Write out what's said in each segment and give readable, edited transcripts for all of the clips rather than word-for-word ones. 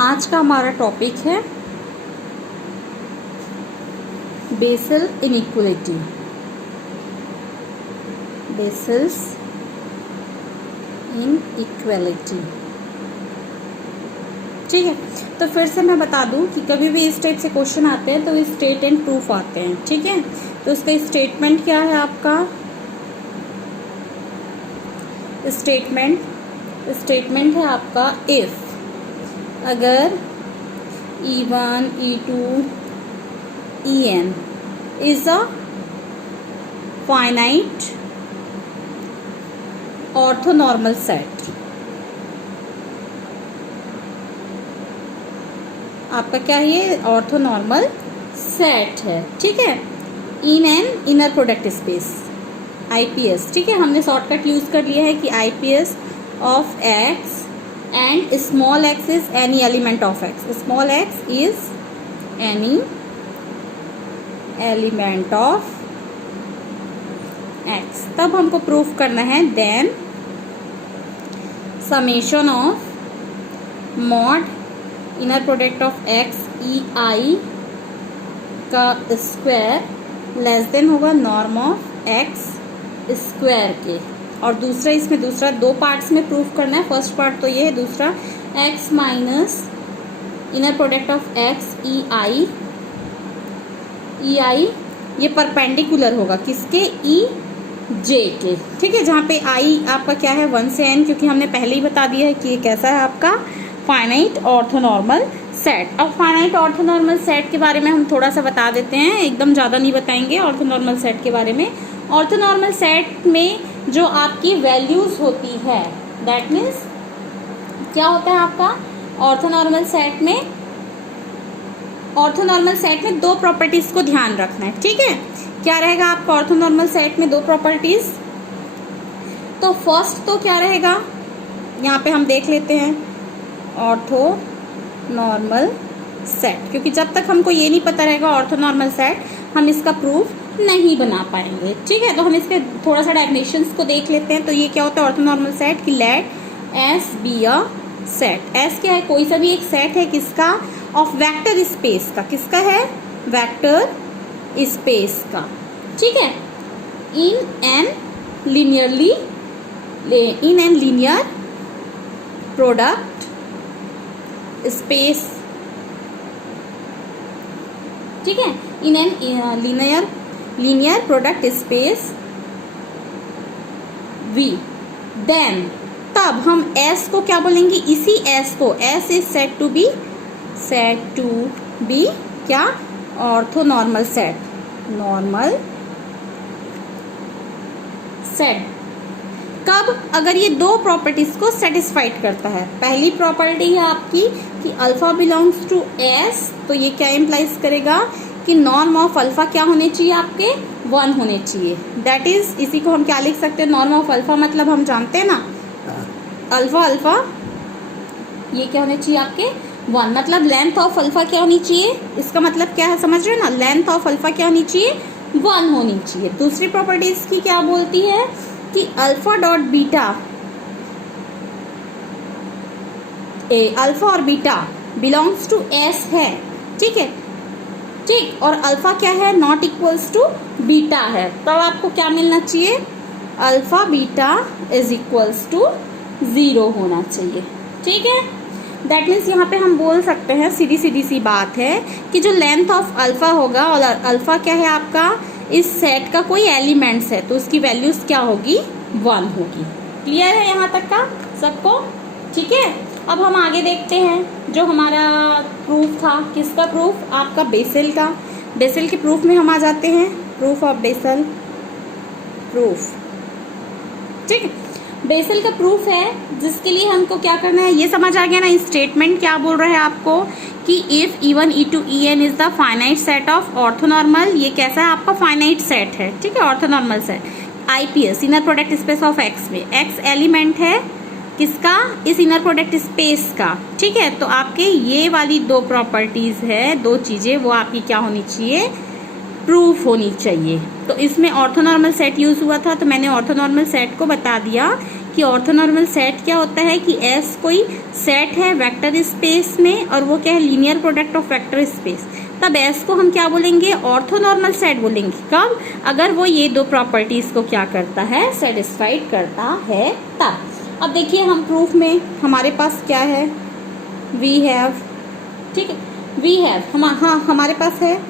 आज का हमारा टॉपिक है बेसल इनइक्वलिटी। बेसल्स इनइक्वलिटी, ठीक है। तो फिर से मैं बता दूं कि कभी भी इस टाइप से क्वेश्चन आते हैं तो स्टेट एंड प्रूफ आते हैं, ठीक है। तो उसका स्टेटमेंट क्या है आपका? स्टेटमेंट है आपका इफ, अगर E1, E2, En is a finite orthonormal set। आपका क्या है? ये ऑर्थोनॉर्मल सेट है, ठीक है। In an inner product space, IPS, ठीक है। हमने शॉर्टकट यूज कर लिया है कि IPS of X and small x is any element of X। small x is any element of X। तब हमको प्रूफ करना है then summation of mod inner product of X EI का स्क्वायर लेस देन होगा norm of X square के। और दूसरा, इसमें दूसरा दो पार्ट्स में प्रूफ करना है। फर्स्ट पार्ट तो ये है, दूसरा x minus inner product of x EI ये परपेंडिकुलर होगा किसके? EJ के, ठीक है। जहाँ पे I आपका क्या है? 1 से n, क्योंकि हमने पहले ही बता दिया है कि ये कैसा है आपका फाइनाइट ऑर्थोनॉर्मल सेट। अब फाइनाइट ऑर्थोनॉर्मल सेट के बारे में हम थोड़ा सा बता देते हैं, एकदम ज़्यादा नहीं बताएंगे ऑर्थोनॉर्मल सेट के बारे में। ऑर्थोनॉर्मल सेट में जो आपकी वैल्यूज होती है, दैट मीन्स क्या होता है आपका ऑर्थोनॉर्मल सेट में? ऑर्थोनॉर्मल सेट में दो प्रॉपर्टीज को ध्यान रखना है, ठीक है। क्या रहेगा आपका ऑर्थोनॉर्मल सेट में? दो प्रॉपर्टीज। तो फर्स्ट तो क्या रहेगा, यहाँ पे हम देख लेते हैं ऑर्थोनॉर्मल सेट, क्योंकि जब तक हमको ये नहीं पता रहेगा ऑर्थोनॉर्मल सेट, हम इसका प्रूफ नहीं बना पाएंगे, ठीक है। तो हम इसके थोड़ा सा डेफिनेशंस को देख लेते हैं। तो ये क्या होता है ऑर्थोनॉर्मल सेट? कि let S be a set. S क्या है? कोई सा भी एक सेट है, किसका? ऑफ वेक्टर स्पेस का। किसका है? वेक्टर स्पेस का, ठीक है। In an linear product space, ठीक है। In an linear product space V। Then तब हम S को क्या बोलेंगे? इसी S को, S is set to be क्या? Orthonormal set, normal set. कब? अगर ये दो प्रॉपर्टीज को सेटिस्फाइड करता है। पहली प्रॉपर्टी है आपकी कि अल्फा बिलोंग्स टू S, तो ये क्या इम्प्लाइज करेगा कि नॉर्म ऑफ अल्फा क्या होने चाहिए? आपके 1 होने चाहिए। दैट इज, इसी को हम क्या लिख सकते हैं? नॉर्म ऑफ अल्फा मतलब हम जानते हैं ना, अल्फा ये क्या होने चाहिए आपके? 1। मतलब लेंथ ऑफ अल्फा क्या होनी चाहिए? इसका मतलब क्या है, समझ रहे हो ना? लेंथ ऑफ अल्फा क्या होनी चाहिए? 1 होनी चाहिए। दूसरी प्रॉपर्टी इसकी क्या बोलती है कि अल्फा डॉट बीटा, अल्फा और बीटा बिलोंग्स टू S है, ठीक है, ठीक। और अल्फा क्या है? नॉट इक्वल्स टू बीटा है। तब आपको क्या मिलना चाहिए? Alpha beta is equals to 0 होना चाहिए, ठीक है। दैट मीन्स यहाँ पे हम बोल सकते हैं, सीधी सी बात है कि जो लेंथ ऑफ अल्फा होगा, और अल्फा क्या है आपका? इस सेट का कोई एलिमेंट्स है, तो उसकी वैल्यूज क्या होगी? 1 होगी। क्लियर है यहाँ तक का सबको? ठीक है। अब हम आगे देखते हैं जो हमारा प्रूफ था। किसका प्रूफ? आपका बेसल का। बेसल के प्रूफ में हम आ जाते हैं। प्रूफ ऑफ बेसल, प्रूफ, ठीक है। बेसल का प्रूफ है जिसके लिए हमको क्या करना है, ये समझ आ गया ना? स्टेटमेंट क्या बोल रहा है आपको कि if E1, E2, En is the finite set of orthonormal. ये कैसा है आपका? फाइनाइट सेट है, ठीक है, orthonormal set. IPS inner product space of X में X एलिमेंट है किसका? इस इनर प्रोडक्ट स्पेस का, ठीक है। तो आपके ये वाली दो प्रॉपर्टीज है, दो चीजें, वो आपकी क्या होनी चाहिए? प्रूफ होनी चाहिए। तो इसमें ऑर्थोनॉर्मल सेट यूज हुआ था, तो मैंने ऑर्थोनॉर्मल सेट को बता दिया कि ऑर्थोनॉर्मल सेट क्या होता है कि एस कोई सेट है वेक्टर स्पेस में और वो क्या है linear product of vector space, तब एस को हम क्या बोलेंगे ऑर्थोनॉर्मल सेट बोलेंगे। कब? अगर वो ये दो प्रॉपर्टीज को क्या करता है सेटिस्फाइड करता है तब। अब देखिए हम प्रूफ में हमारे पास क्या है वी हैव, ठीक है वी हैव हमारे पास है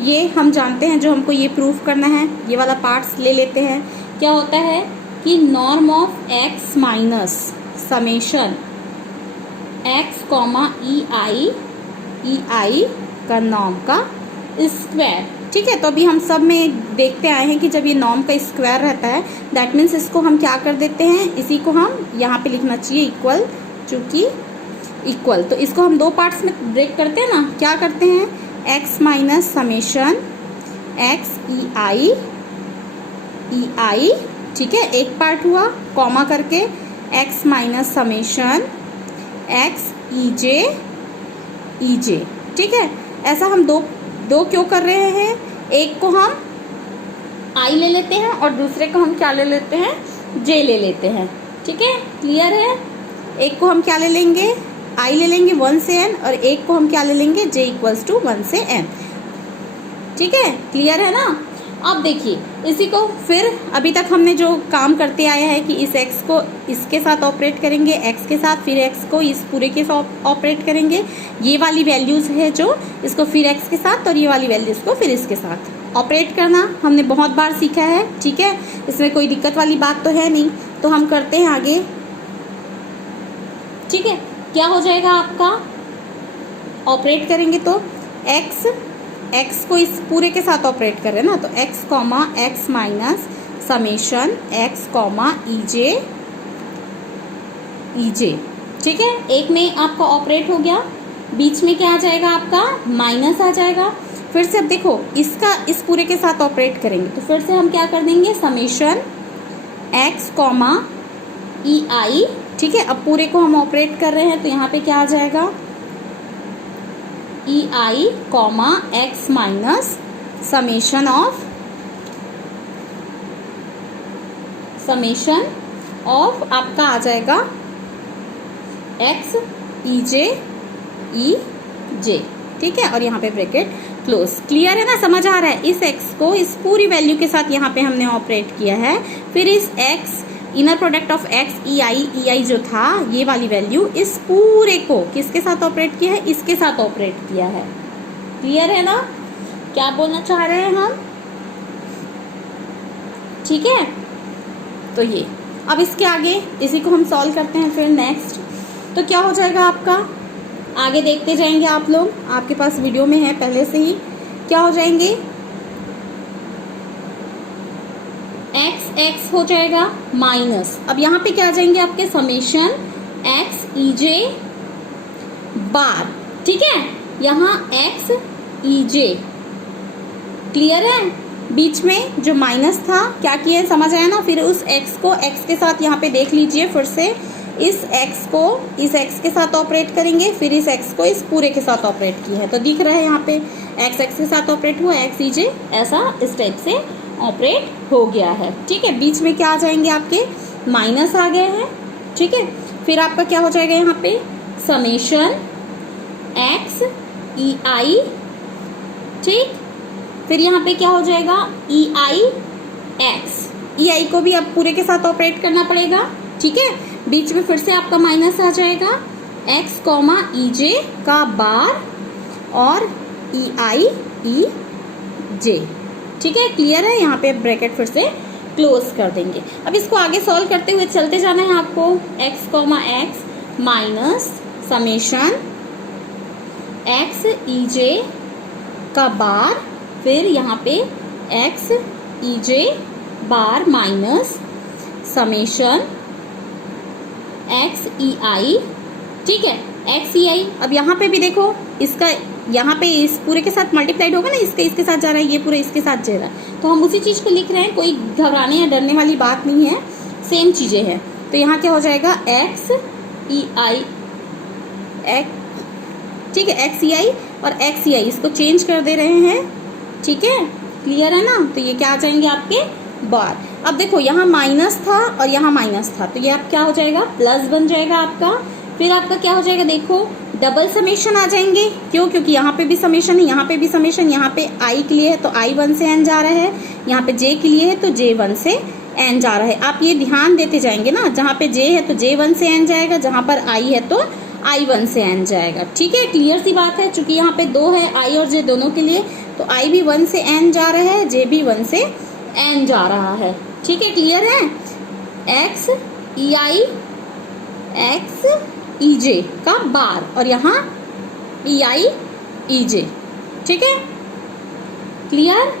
ये, हम जानते हैं जो हमको ये प्रूफ करना है, ये वाला पार्ट्स ले लेते हैं। क्या होता है कि norm of X minus summation X comma E I का नॉर्म का स्क्वायर, ठीक है। तो अभी हम सब में देखते आए हैं कि जब ये नॉर्म का स्क्वायर रहता है दैट मीन्स इसको हम क्या कर देते हैं, इसी को हम यहाँ पे लिखना चाहिए इक्वल, चूंकि इक्वल, तो इसको हम दो पार्ट्स में ब्रेक करते हैं ना। क्या करते हैं x minus summation x E आई, ठीक है, एक पार्ट हुआ कॉमा करके एक्स माइनस समेशन एक्स ई जे, ठीक है। ऐसा हम दो क्यों कर रहे हैं, एक को हम आई ले लेते हैं और दूसरे को हम क्या ले लेते हैं जे ले लेते हैं, ठीक है, क्लियर है। एक को हम क्या ले लेंगे आई ले लेंगे 1 से n और एक को हम क्या ले लेंगे j इक्वल्स टू 1 से n, ठीक है, क्लियर है ना। अब देखिए इसी को फिर अभी तक हमने जो काम करते आया है कि इस x को इसके साथ ऑपरेट करेंगे, x के साथ, फिर x को इस पूरे के साथ ऑपरेट करेंगे, ये वाली वैल्यूज है जो इसको फिर x के साथ और ये वाली वैल्यूज को फिर इसके साथ ऑपरेट करना हमने बहुत बार सीखा है, ठीक है, इसमें कोई दिक्कत वाली बात तो है नहीं। तो हम करते हैं आगे, ठीक है। क्या हो जाएगा आपका ऑपरेट करेंगे तो x को इस पूरे के साथ ऑपरेट कर रहे हैं ना, तो x comma X minus summation x comma E J, ठीक है। एक में आपका ऑपरेट हो गया, बीच में क्या आ जाएगा आपका माइनस आ जाएगा। फिर से अब देखो इसका इस पूरे के साथ ऑपरेट करेंगे तो फिर से हम क्या कर देंगे समेशन x कॉमा ई आई, ठीक है। अब पूरे को हम ऑपरेट कर रहे हैं तो यहाँ पे क्या आ जाएगा E I comma X minus summation of आपका आ जाएगा एक्स ई जे, ठीक है, और यहाँ पे ब्रैकेट क्लोज। क्लियर है ना, समझ आ रहा है। इस x को इस पूरी वैल्यू के साथ यहाँ पे हमने ऑपरेट किया है, फिर इस x inner product of X E I जो था ये वाली वैल्यू, इस पूरे को किसके साथ ऑपरेट किया है, इसके साथ ऑपरेट किया है। क्लियर है ना, क्या बोलना चाह रहे हैं हम, ठीक है। तो ये अब इसके आगे इसी को हम सॉल्व करते हैं फिर नेक्स्ट। तो क्या हो जाएगा आपका, आगे देखते जाएंगे आप लोग, आपके पास वीडियो में है पहले से ही। क्या हो जाएंगे x हो जाएगा माइनस, अब यहाँ पे क्या आ जाएंगे आपके समेशन x ई जे बार, ठीक है, यहाँ x ई जे, क्लियर है। बीच में जो माइनस था क्या किया है समझ आया ना। फिर उस x को x के साथ यहाँ पे देख लीजिए, फिर से इस x को इस x के साथ ऑपरेट करेंगे, फिर इस x को इस पूरे के साथ ऑपरेट किया है तो दिख रहा है यहाँ पे x के साथ ऑपरेट हुआ, x ई जे ऐसा इस टाइप से ऑपरेट हो गया है, ठीक है। बीच में क्या आ जाएंगे आपके माइनस आ गए हैं, ठीक है। फिर आपका क्या हो जाएगा यहाँ पे समेशन एक्स ई आई, ठीक, फिर यहाँ पे क्या हो जाएगा ई आई एक्स, ई आई को भी अब पूरे के साथ ऑपरेट करना पड़ेगा, ठीक है। बीच में फिर से आपका माइनस आ जाएगा एक्स कॉमा ई जे का बार और ई आई ई जे, ठीक है, क्लियर है। यहाँ पे ब्रैकेट फिर से क्लोज कर देंगे। अब इसको आगे सॉल्व करते हुए चलते जाना है आपको, x comma X minus summation x ई जे का बार, फिर यहाँ पे x ई जे बार माइनस समेशन x ई आई, ठीक है, x ई आई। अब यहाँ पे भी देखो इसका यहाँ पे इस पूरे के साथ मल्टीप्लाइड होगा ना, इसके साथ जा रहा है, ये पूरा इसके साथ जा रहा है, तो हम उसी चीज को लिख रहे हैं, कोई घबराने या डरने वाली बात नहीं है, सेम चीजें हैं। तो यहाँ क्या हो जाएगा एक्स ई आई ठीक है, एक्स ई आई और एक्स ई आई इसको चेंज कर दे रहे हैं, ठीक है, क्लियर है ना। तो ये क्या आ जाएंगे आपके बार। अब देखो यहाँ माइनस था और यहाँ माइनस था, तो ये आप क्या हो जाएगा, प्लस बन जाएगा आपका। फिर आपका क्या हो जाएगा, देखो डबल समेशन आ जाएंगे। क्यों, क्योंकि यहाँ पे भी समेशन है, यहाँ पे भी समेशन। यहाँ पे आई के लिए है तो आई 1 से एन जा रहा है, यहाँ पे जे के लिए है तो जे 1 से एन जा रहा है। आप ये ध्यान देते जाएंगे ना, जहाँ पे जे है तो जे 1 से एन जाएगा, जहाँ पर आई है तो आई 1 से एन जाएगा। ठीक है, क्लियर सी बात है। चूंकि यहाँ पे 2 है, आई और जे दोनों के लिए, तो आई भी 1 से एन जा रहा है, जे भी 1 से एन जा रहा है। ठीक है, क्लियर है। एक्स ई आई एक्स ई जे का बार और यहाँ ई आई ई जे। ठीक है, क्लियर।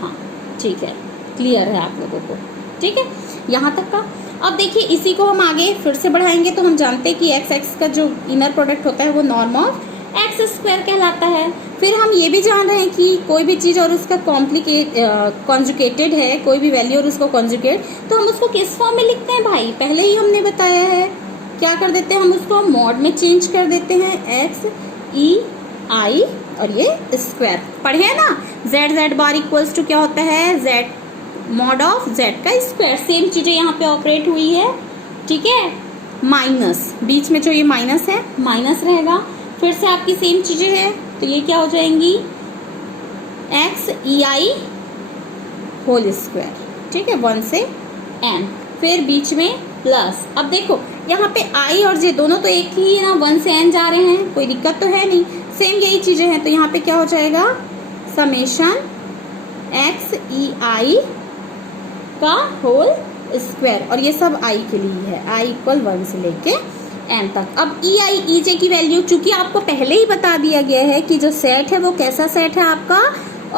हाँ ठीक है, क्लियर है आप लोगों को। ठीक है, यहाँ तक का। अब देखिए इसी को हम आगे फिर से बढ़ाएंगे तो हम जानते हैं कि एक्स एक्स का जो इनर प्रोडक्ट होता है वो नॉर्म ऑफ एक्स स्क्वायर कहलाता है। फिर हम ये भी जान रहे हैं कि कोई भी चीज़ और उसका कॉन्जुगेटेड है, कोई भी वैल्यू और उसको कॉन्जुगेट, तो हम उसको किस फॉर्म में लिखते हैं भाई, पहले ही हमने बताया है। क्या कर देते हैं, हम उसको मॉड में चेंज कर देते हैं, एक्स ई आई और ये स्क्वायर। पढ़े हैं ना, Z Z bar equals to क्या होता है, जेड मॉड ऑफ जेड का स्क्वायर। सेम चीजें यहाँ पे ऑपरेट हुई है। ठीक है, माइनस बीच में जो ये माइनस है, माइनस रहेगा। फिर से आपकी सेम चीजें हैं, तो ये क्या हो जाएंगी, x E I whole square. ठीक है, 1 से एन, फिर बीच में प्लस। अब देखो यहाँ पे आई और जे दोनों तो एक ही है ना, 1 से एन जा रहे हैं, कोई दिक्कत तो है नहीं, सेम यही चीजें हैं। तो यहाँ पे क्या हो जाएगा, समेशन एक्स ई आई का होल स्क्वायर, और ये सब आई के लिए है, आई इक्वल 1 से लेके एन तक। अब ई आई ई जे की वैल्यू, चूंकि आपको पहले ही बता दिया गया है कि जो सेट है वो कैसा सेट है, आपका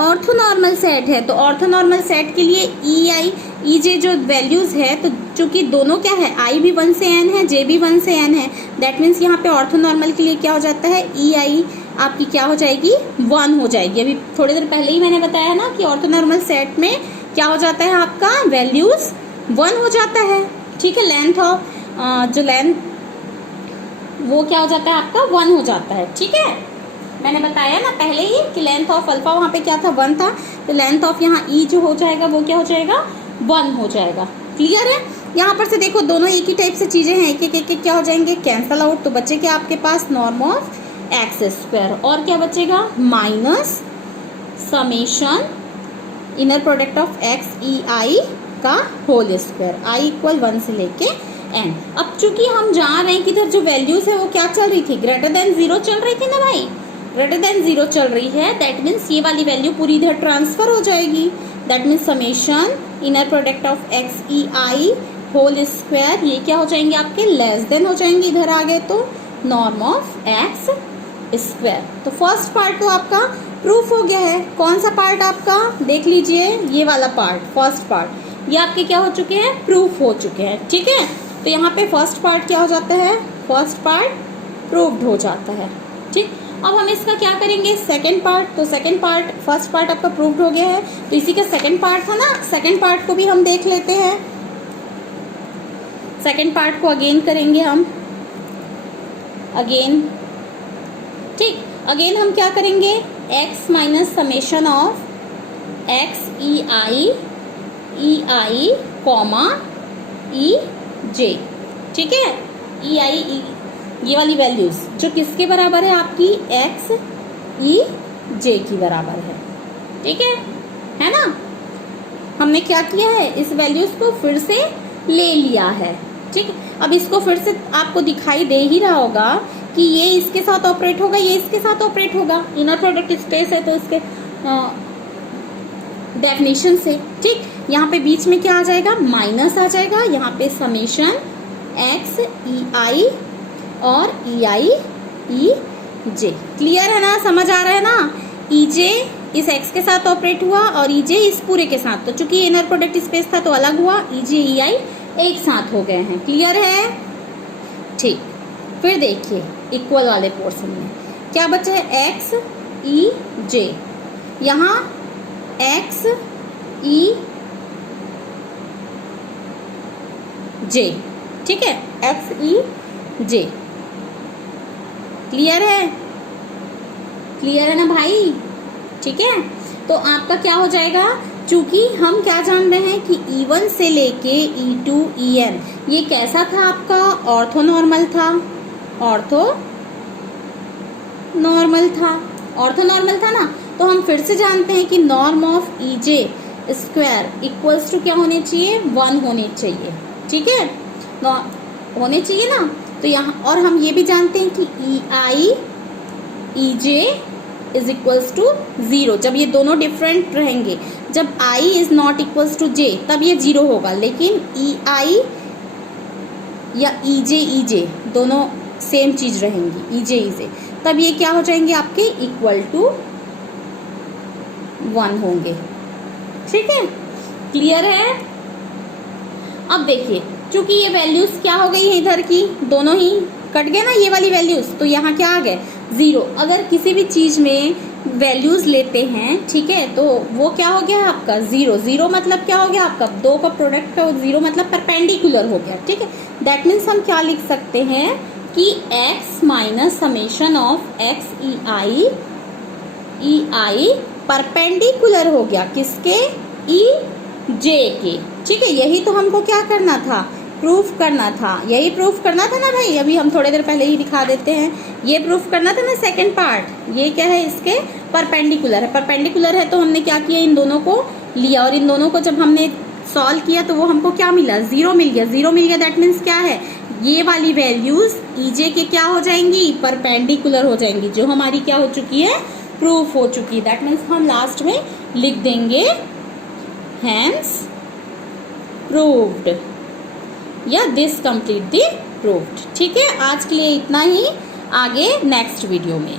ऑर्थोनॉर्मल सेट है। तो ऑर्थोनॉर्मल सेट के लिए ई आई ई जे जो वैल्यूज है, तो चूंकि दोनों क्या है, आई भी 1 से एन है, जे भी 1 से एन है, दैट मीन्स यहाँ पे ऑर्थोनॉर्मल के लिए क्या हो जाता है, ई आई आपकी क्या हो जाएगी, 1 हो जाएगी। अभी थोड़ी देर पहले ही मैंने बताया ना कि ऑर्थोनॉर्मल सेट में क्या हो जाता है, आपका वैल्यूज 1 हो जाता है। ठीक है, लेंथ ऑफ जो लेंथ वो क्या हो जाता है, आपका 1 हो जाता है। ठीक है, मैंने बताया ना पहले ही कि लेंथ ऑफ अल्फा वहाँ पे क्या था, 1 था, तो लेंथ ऑफ यहाँ ई जो हो जाएगा वो क्या हो जाएगा, 1 हो जाएगा। क्लियर है। यहाँ पर से देखो दोनों एक ही टाइप से चीजें हैं, एक एक क्या हो जाएंगे, कैंसल आउट। तो बचेगा आपके पास नॉर्म ऑफ एक्स स्क्वायर, और क्या बचेगा, minus summation inner product of X E I का होल स्क्वायर, आई इक्वल 1 से लेके एन। अब चूंकि हम जान रहे हैं कि इधर जो वैल्यूज है वो क्या चल रही थी, ग्रेटर देन 0 चल रही थी ना भाई, ग्रेटर देन 0 चल रही है, दैट मीन्स ये वाली वैल्यू पूरी इधर ट्रांसफर हो जाएगी। That means summation inner product of X E I whole square, ये क्या हो जाएंगे आपके, लेस देन हो जाएंगे, इधर आ गए तो नॉर्म ऑफ एक्स स्क्वायर। तो फर्स्ट पार्ट तो आपका प्रूफ हो गया है। कौन सा पार्ट आपका, देख लीजिए, ये वाला पार्ट, फर्स्ट पार्ट, ये आपके क्या हो चुके हैं, प्रूफ हो चुके हैं। ठीक है, तो यहाँ पे फर्स्ट पार्ट क्या हो जाता है, फर्स्ट पार्ट प्रूव्ड हो जाता है। ठीक, अब हम इसका क्या करेंगे, सेकंड पार्ट। तो सेकंड पार्ट, फर्स्ट पार्ट आपका प्रूव्ड हो गया है, तो इसी का सेकंड पार्ट था ना, सेकंड पार्ट को भी हम देख लेते हैं। सेकंड पार्ट को अगेन करेंगे हम, अगेन। ठीक, अगेन हम क्या करेंगे, x minus summation of X E I comma E J. ठीक है, ई आई ये वाली वैल्यूज जो किसके बराबर है, आपकी एक्स ई जे की बराबर है। ठीक है ना। हमने क्या किया है, इस वैल्यूज को फिर से ले लिया है। ठीक, अब इसको फिर से आपको दिखाई दे ही रहा होगा कि ये इसके साथ ऑपरेट होगा, ये इसके साथ ऑपरेट होगा, इनर प्रोडक्ट स्पेस है तो इसके डेफिनेशन से। ठीक, यहाँ पे बीच में क्या आ जाएगा, माइनस आ जाएगा, यहाँ पे समेशन एक्स ई आई और ई आई ई जे। क्लियर है ना, समझ आ रहा है ना। ई जे इस एक्स के साथ ऑपरेट हुआ और ई जे इस पूरे के साथ, तो चूंकि इनर प्रोडक्ट स्पेस था तो अलग हुआ, ई जे ई आई एक साथ हो गए हैं। क्लियर है। ठीक, फिर देखिए इक्वल वाले पोर्शन में क्या बचा है, एक्स ई जे, यहाँ एक्स ई जे। ठीक है, एक्स ई जे। क्लियर है, क्लियर है ना भाई। ठीक है, तो आपका क्या हो जाएगा, चूंकि हम क्या जान रहे हैं कि E1 से लेके E2 En ये कैसा था आपका, ऑर्थोनॉर्मल था, ऑर्थोनॉर्मल था ना। तो हम फिर से जानते हैं कि norm of EJ square equals to क्या होने चाहिए, 1 होने चाहिए, ठीक है, होने चाहिए ना। तो यहाँ और हम ये भी जानते हैं कि EI EJ is equals to 0। जब ये दोनों डिफरेंट रहेंगे, जब I is not equals to J तब ये 0 होगा, लेकिन EI या EJ दोनों सेम चीज रहेंगी, EJ तब ये क्या हो जाएंगे आपके, इक्वल टू 1 होंगे, ठीक है, क्लियर है। अब देखिए, चूंकि ये वैल्यूज क्या हो गई है, इधर की दोनों ही कट गए ना ये वाली वैल्यूज, तो यहाँ क्या आ गए, 0। अगर किसी भी चीज में वैल्यूज लेते हैं, ठीक है, तो वो क्या हो गया आपका 0 मतलब क्या हो गया आपका, दो का प्रोडक्ट का 0 मतलब परपेंडिकुलर हो गया, ठीक है। दैट मीन्स हम क्या लिख सकते हैं कि x minus summation of x EI perpendicular हो गया किसके, EJ के, ठीक है। यही तो हमको क्या करना था, प्रूफ करना था, यही प्रूफ करना था ना भाई, अभी हम थोड़ी देर पहले ही दिखा देते हैं, ये प्रूफ करना था ना सेकंड पार्ट। ये क्या है, इसके परपेंडिकुलर है, परपेंडिकुलर है तो हमने क्या किया, इन दोनों को लिया और इन दोनों को जब हमने सॉल्व किया तो वो हमको क्या मिला, 0 मिल गया, 0 मिल गया। दैट मीन्स क्या है, ये वाली वैल्यूज EJ के क्या हो जाएंगी, परपेंडिकुलर हो जाएंगी, जो हमारी क्या हो चुकी है, प्रूफ हो चुकी है। दैट मीन्स हम लास्ट में लिख देंगे हैंस प्रूव्ड या दिस कंप्लीट द प्रूव्ड, ठीक है। आज के लिए इतना ही, आगे नेक्स्ट वीडियो में।